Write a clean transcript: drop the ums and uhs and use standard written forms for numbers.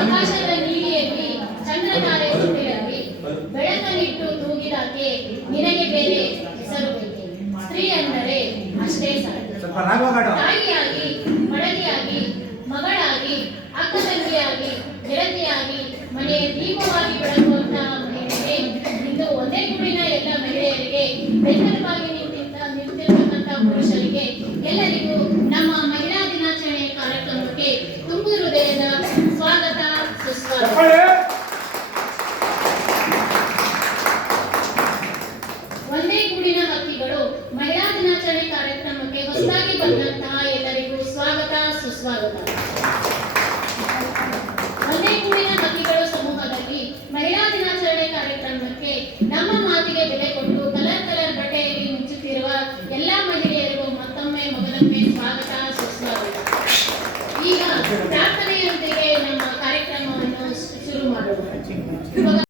ಆಕಾಶದ ನೀಲಿಯಲ್ಲಿ ಚಂದ್ರತಾರೆ ಜೊತೆಯಲ್ಲಿ ಬೆಳಕನ್ನಿಟ್ಟು ತೂಗಿದಾಕೆ ನಿನಗೆ ಬೇರೆ ಹೆಸರು ಬೇಕೆ. ಸ್ತ್ರೀ ಅಂದರೆ ಅಷ್ಟೇ ಸಾಕು. ತಾಯಿಯಾಗಿ, ಮಡದಿಯಾಗಿ, ಮಗಳಾಗಿ, ಅಕ್ಕ ತಂಗಿಯಾಗಿ, ಗೆಳತಿಯಾಗಿ, ಮನೆಯ ದೀಪವಾಗಿ ಬೆಳಗುವಂತಹ ಮಹಿಳೆಗೆ ಇಂದು ಒಂದೇ ಗೂಡಿನ ಎಲ್ಲ ಮಹಿಳೆಯರಿಗೆ ಬೆನ್ನೆಲುಬಾಗಿ ನಿಂತಿರತಕ್ಕಂತಹ ಪುರುಷರಿಗೆ ಎಲ್ಲರಿಗೂ ನಮ್ಮ ಮಹಿಳಾ ದಿನಾಚರಣೆ ಕಾರ್ಯಕ್ರಮಕ್ಕೆ ತುಂಬು ಹೃದಯದ ಸ್ವಾಗತ, ಸುಸ್ವಾಗತ. ಒಂದೇ ಗೂಡಿನ ಹಕ್ಕಿಗಳು ಮಹಿಳಾ ದಿನಾಚರಣೆ ಕಾರ್ಯಕ್ರಮಕ್ಕೆ ಹೊಸದಾಗಿ ಬಂದಂತಹ ಎಲ್ಲರಿಗೂ ಸ್ವಾಗತ, ಸುಸ್ವಾಗತ. ಒಂದೇ ಗೂಡಿನ ಹಕ್ಕಿಗಳು ಸಮೂಹದಲ್ಲಿ ಮಹಿಳಾ ದಿನಾಚರಣೆ ಕಾರ್ಯಕ್ರಮಕ್ಕೆ ನಮ್ಮ ಮಾತಿಗೆ ಬೆಲೆ ಕೊಟ್ಟು ಕಲರ್ ಕಲರ್ ಬಟ್ಟೆಯಲ್ಲಿ ಮುಚ್ಚುತ್ತಿರುವ ಎಲ್ಲಾ ಮಹಿಳೆಯರಿಗೂ ಮತ್ತೊಮ್ಮೆ ಮೊದಲೊಮ್ಮೆ ಸ್ವಾಗತ, ಸುಸ್ವಾಗತ. ಈಗ ಪ್ರಾರ್ಥನೆಯೊಂದಿಗೆ ನಮ್ಮ ಕಾರ್ಯಕ್ರಮವನ್ನು ಶುರು ಮಾಡೋಣ.